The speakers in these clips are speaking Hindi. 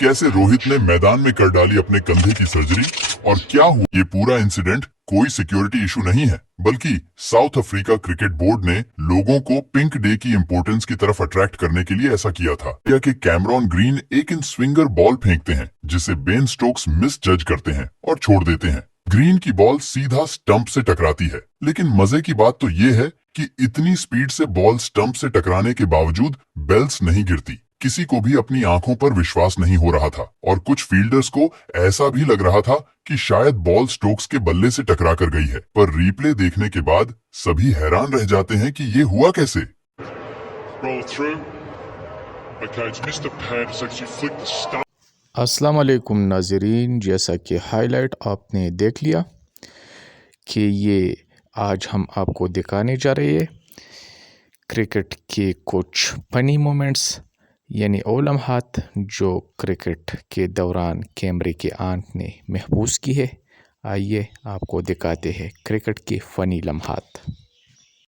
कैसे रोहित ने मैदान में कर डाली अपने कंधे की सर्जरी और क्या हुआ। ये पूरा इंसिडेंट कोई सिक्योरिटी इशू नहीं है, बल्कि साउथ अफ्रीका क्रिकेट बोर्ड ने लोगों को पिंक डे की इंपॉर्टेंस की तरफ अट्रैक्ट करने के लिए ऐसा किया था। इंडिया के कैमरॉन ग्रीन एक इन स्विंगर बॉल फेंकते हैं जिसे बेन स्टोक्स मिस जज करते हैं और छोड़ देते हैं। ग्रीन की बॉल सीधा स्टंप से टकराती है, लेकिन मजे की बात तो ये है कि इतनी स्पीड से बॉल स्टंप से टकराने के बावजूद बेल्स नहीं गिरती। किसी को भी अपनी आंखों पर विश्वास नहीं हो रहा था और कुछ फील्डर्स को ऐसा भी लग रहा था कि शायद बॉल स्टोक्स के बल्ले से टकरा कर गई है। पर रीप्ले देखने के बाद सभी हैरान रह जाते हैं कि ये हुआ कैसे। अस्सलाम वालेकुम नाजरीन, जैसा कि हाईलाइट आपने देख लिया कि ये आज हम आपको दिखाने जा रहे हैं क्रिकेट के कुछ फनी मोमेंट्स, यानी वो लम्हात जो क्रिकेट के दौरान कैमरे के आंख ने महफूज की है। आइए आपको दिखाते हैं क्रिकेट के फनी लम्हात।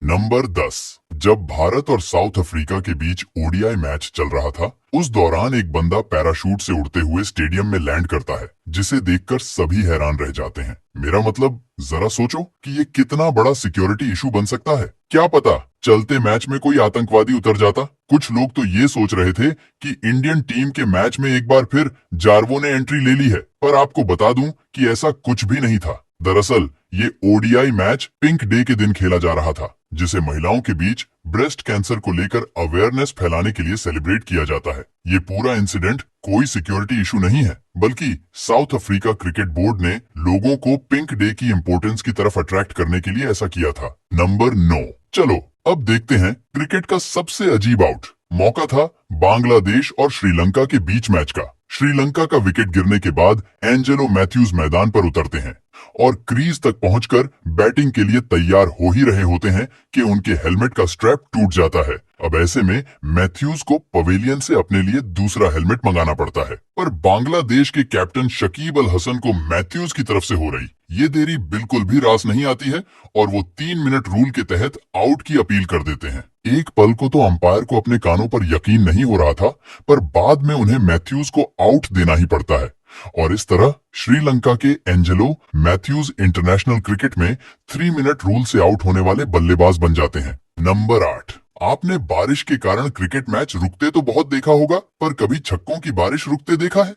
नंबर 10। जब भारत और साउथ अफ्रीका के बीच ओडीआई मैच चल रहा था, उस दौरान एक बंदा पैराशूट से उड़ते हुए स्टेडियम में लैंड करता है, जिसे देखकर सभी हैरान रह जाते हैं। मेरा मतलब, जरा सोचो कि ये कितना बड़ा सिक्योरिटी इशू बन सकता है। क्या पता चलते मैच में कोई आतंकवादी उतर जाता। कुछ लोग तो ये सोच रहे थे कि इंडियन टीम के मैच में एक बार फिर जार्वो ने एंट्री ले ली है, पर आपको बता दूं कि ऐसा कुछ भी नहीं था। दरअसल ये ओडीआई मैच पिंक डे के दिन खेला जा रहा था, जिसे महिलाओं के बीच ब्रेस्ट कैंसर को लेकर अवेयरनेस फैलाने के लिए सेलिब्रेट किया जाता है। ये पूरा इंसिडेंट कोई सिक्योरिटी इशू नहीं है, बल्कि साउथ अफ्रीका क्रिकेट बोर्ड ने लोगों को पिंक डे की इंपॉर्टेंस की तरफ अट्रैक्ट करने के लिए ऐसा किया था। नंबर 9। चलो अब देखते हैं क्रिकेट का सबसे अजीब आउट। मौका था बांग्लादेश और श्रीलंका के बीच मैच का। श्रीलंका का विकेट गिरने के बाद एंजेलो मैथ्यूज मैदान पर उतरते हैं और क्रीज तक पहुंचकर बैटिंग के लिए तैयार हो ही रहे होते हैं कि उनके हेलमेट का स्ट्रैप टूट जाता है। अब ऐसे में मैथ्यूज को पवेलियन से अपने लिए दूसरा हेलमेट मंगाना पड़ता है, पर बांग्लादेश के कैप्टन शकीब अल हसन को मैथ्यूज की तरफ से हो रही ये देरी बिल्कुल भी रास नहीं आती है और वो 3 मिनट रूल के तहत आउट की अपील कर देते हैं। एक पल को तो अंपायर को अपने कानों पर यकीन नहीं हो रहा था, पर बाद में उन्हें मैथ्यूज को आउट देना ही पड़ता है और इस तरह श्रीलंका के एंजेलो मैथ्यूज इंटरनेशनल क्रिकेट में 3 मिनट रूल से आउट होने वाले बल्लेबाज बन जाते हैं। नंबर 8। आपने बारिश के कारण क्रिकेट मैच रुकते तो बहुत देखा होगा, पर कभी छक्कों की बारिश रुकते देखा है?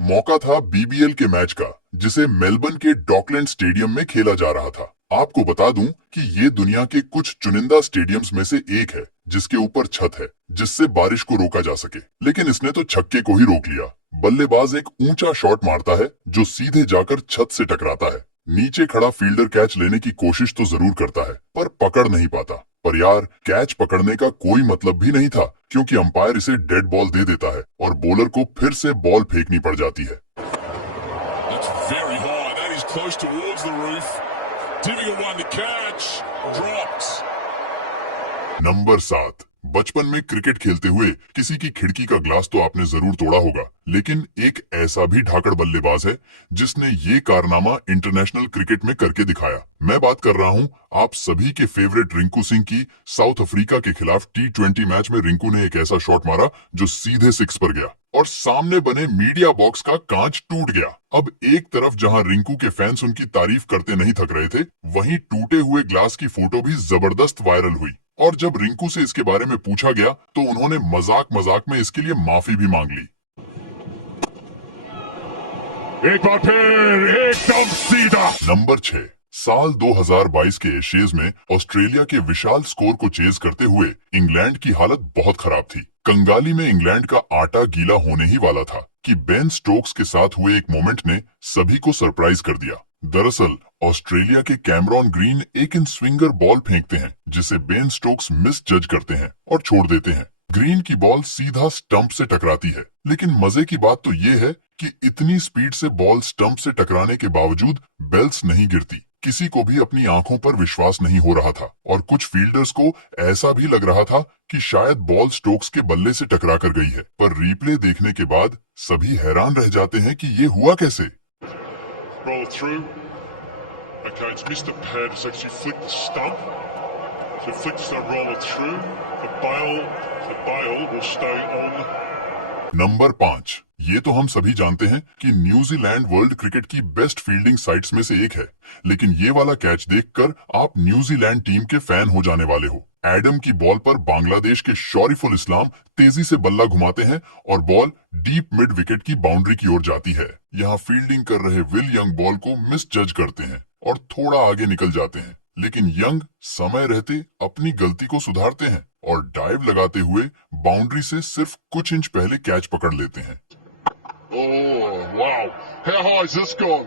मौका था बीबीएल के मैच का, जिसे मेलबर्न के डॉकलैंड स्टेडियम में खेला जा रहा था। आपको बता दूं कि ये दुनिया के कुछ चुनिंदा स्टेडियम्स में से एक है जिसके ऊपर छत है, जिससे बारिश को रोका जा सके, लेकिन इसने तो छक्के को ही रोक लिया। बल्लेबाज एक ऊंचा शॉट मारता है जो सीधे जाकर छत से टकराता है। नीचे खड़ा फील्डर कैच लेने की कोशिश तो जरूर करता है, पर पकड़ नहीं पाता। पर यार, कैच पकड़ने का कोई मतलब भी नहीं था, क्योंकि अंपायर इसे डेड बॉल दे देता है और बॉलर को फिर से बॉल फेंकनी पड़ जाती है। नंबर 7। बचपन में क्रिकेट खेलते हुए किसी की खिड़की का ग्लास तो आपने जरूर तोड़ा होगा, लेकिन एक ऐसा भी ढाकड़ बल्लेबाज है जिसने ये कारनामा इंटरनेशनल क्रिकेट में करके दिखाया। मैं बात कर रहा हूं आप सभी के फेवरेट रिंकू सिंह की। साउथ अफ्रीका के खिलाफ T20 मैच में रिंकू ने एक ऐसा शॉट मारा जो सीधे 6 पर गया और सामने बने मीडिया बॉक्स का कांच टूट गया। अब एक तरफ जहां रिंकू के फैंस उनकी तारीफ करते नहीं थक रहे थे, वहीं टूटे हुए ग्लास की फोटो भी जबरदस्त वायरल हुई और जब रिंकू से इसके बारे में पूछा गया तो उन्होंने मजाक मजाक में इसके लिए माफी भी मांग ली। एक बार फिर एकदम सीधा। नंबर 6। साल 2022 के एशियज में ऑस्ट्रेलिया के विशाल स्कोर को चेज करते हुए इंग्लैंड की हालत बहुत खराब थी। कंगाली में इंग्लैंड का आटा गीला होने ही वाला था कि बेन स्टोक्स के साथ हुए एक मोमेंट ने सभी को सरप्राइज कर दिया। दरअसल ऑस्ट्रेलिया के कैमरॉन ग्रीन एक इन स्विंगर बॉल फेंकते हैं जिसे बेन स्टोक्स मिस जज करते हैं और छोड़ देते हैं। ग्रीन की बॉल सीधा स्टंप से टकराती है, लेकिन मजे की बात तो ये है कि इतनी स्पीड से बॉल स्टंप से टकराने के बावजूद बेल्स नहीं गिरती। किसी को भी अपनी आंखों पर विश्वास नहीं हो रहा था और कुछ फील्डर्स को ऐसा भी लग रहा था कि शायद बॉल स्टोक्स के बल्ले से टकरा कर गई है। पर रीप्ले देखने के बाद सभी हैरान रह जाते हैं कि ये हुआ कैसे। Roll through. Okay, it's missed the pad. It's actually flicked the stump. So flicks the roller through. The bail will stay on. Number 5। ये तो हम सभी जानते हैं कि न्यूजीलैंड वर्ल्ड क्रिकेट की बेस्ट फील्डिंग साइट्स में से एक है, लेकिन ये वाला कैच देखकर आप न्यूजीलैंड टीम के फैन हो जाने वाले हो। एडम की बॉल पर बांग्लादेश के शौरीफुल इस्लाम तेजी से बल्ला घुमाते हैं और बॉल डीप मिड विकेट की बाउंड्री की ओर जाती है। यहाँ फील्डिंग कर रहे विल यंग बॉल को मिस जज करते हैं और थोड़ा आगे निकल जाते हैं, लेकिन यंग समय रहते अपनी गलती को सुधारते हैं और डाइव लगाते हुए बाउंड्री से सिर्फ कुछ इंच पहले कैच पकड़ लेते हैं। Oh, wow. How high has this gone?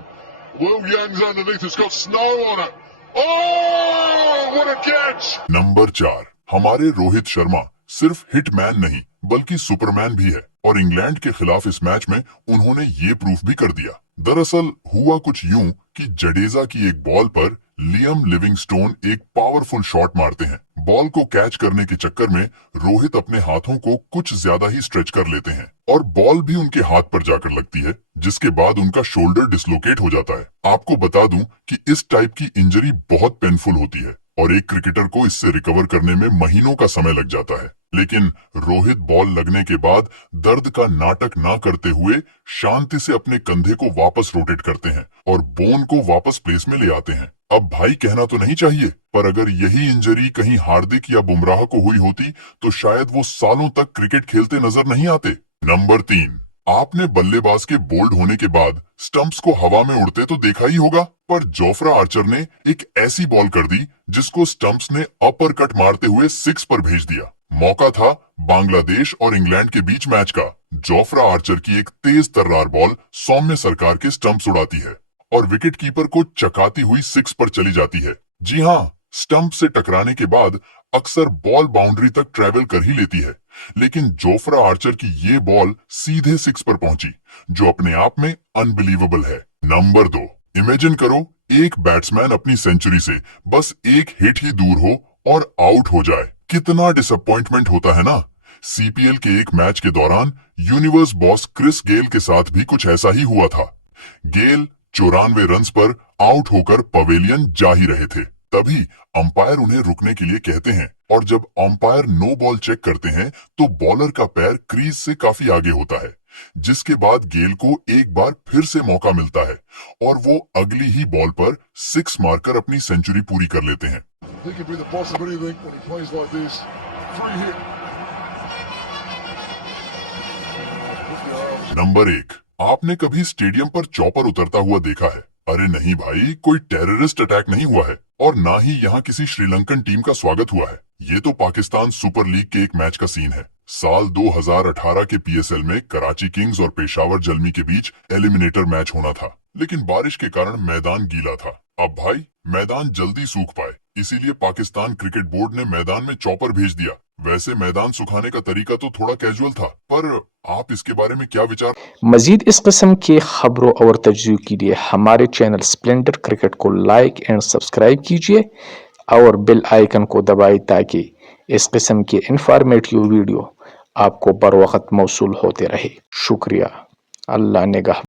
Will Young's underneath. It's got snow on it. Oh, what a catch. Number 4। हमारे रोहित शर्मा सिर्फ हिटमैन नहीं बल्कि सुपरमैन भी है और इंग्लैंड के खिलाफ इस मैच में उन्होंने ये प्रूफ भी कर दिया। दरअसल हुआ कुछ यूं कि जडेजा की एक बॉल पर लियम लिविंगस्टोन एक पावरफुल शॉट मारते हैं। बॉल को कैच करने के चक्कर में रोहित अपने हाथों को कुछ ज्यादा ही स्ट्रेच कर लेते हैं और बॉल भी उनके हाथ पर जाकर लगती है, जिसके बाद उनका शोल्डर डिसलोकेट हो जाता है। आपको बता दूं कि इस टाइप की इंजरी बहुत पेनफुल होती है और एक क्रिकेटर को इससे रिकवर करने में महीनों का समय लग जाता है, लेकिन रोहित बॉल लगने के बाद दर्द का नाटक ना करते हुए शांति से अपने कंधे को वापस रोटेट करते हैं और बोन को वापस प्लेस में ले आते हैं। अब भाई कहना तो नहीं चाहिए, पर अगर यही इंजरी कहीं हार्दिक या बुमराह को हुई होती तो शायद वो सालों तक क्रिकेट खेलते नजर नहीं आते। नंबर 3। आपने बल्लेबाज के बोल्ड होने के बाद स्टंप्स को हवा में उड़ते तो देखा ही होगा, पर जोफ्रा आर्चर ने एक ऐसी बॉल कर दी जिसको स्टंप्स ने अपर कट मारते हुए 6 पर भेज दिया। मौका था बांग्लादेश और इंग्लैंड के बीच मैच का। जोफ्रा आर्चर की एक तेज तर्रार बॉल सौम्य सरकार के स्टंप्स उड़ाती है और विकेट कीपर को चकाती हुई 6 पर चली जाती है। जी हाँ, स्टंप से टकराने के बाद अक्सर बॉल बाउंड्री तक ट्रेवल कर ही लेती है, लेकिन जोफ्रा आर्चर की ये बॉल सीधे 6 पर पहुंची, जो अपने आप में अनबिलीवेबल है। नंबर 2। इमेजिन करो एक बैट्समैन अपनी सेंचुरी से बस एक हिट ही दूर हो और आउट हो जाए। कितना डिसअपॉइंटमेंट होता है ना। सीपीएल के एक मैच के दौरान यूनिवर्स बॉस क्रिस गेल के साथ भी कुछ ऐसा ही हुआ था। गेल 94 रन्स पर आउट होकर पवेलियन जा ही रहे थे, तभी अंपायर उन्हें रुकने के लिए कहते हैं और जब अंपायर नो बॉल चेक करते हैं तो बॉलर का पैर क्रीज से काफी आगे होता है, जिसके बाद गेल को एक बार फिर से मौका मिलता है और वो अगली ही बॉल पर 6 मारकर अपनी सेंचुरी पूरी कर लेते हैं। नंबर 1। आपने कभी स्टेडियम पर चॉपर उतरता हुआ देखा है? अरे नहीं भाई, कोई टेररिस्ट अटैक नहीं हुआ है और ना ही यहाँ किसी श्रीलंकन टीम का स्वागत हुआ है। ये तो पाकिस्तान सुपर लीग के एक मैच का सीन है। साल 2018 के पीएसएल में कराची किंग्स और पेशावर जलमी के बीच एलिमिनेटर मैच होना था, लेकिन बारिश के कारण मैदान गीला था। अब भाई मैदान जल्दी सूख पाए, इसीलिए पाकिस्तान क्रिकेट बोर्ड ने मैदान में चॉपर भेज दिया। वैसे मैदान सुखाने का तरीका तो थोड़ा कैजुअल था, पर आप इसके बारे में क्या विचार? मजीद इस किस्म के खबरों और तज्ज़ियों के लिए हमारे चैनल स्प्लेंडर क्रिकेट को लाइक एंड सब्सक्राइब कीजिए और बेल आइकन को दबाएं ताकि इस किस्म के इंफॉर्मेटिव वीडियो आपको बर वक्त मौसूल होते रहे। शुक्रिया। अल्लाह निगह।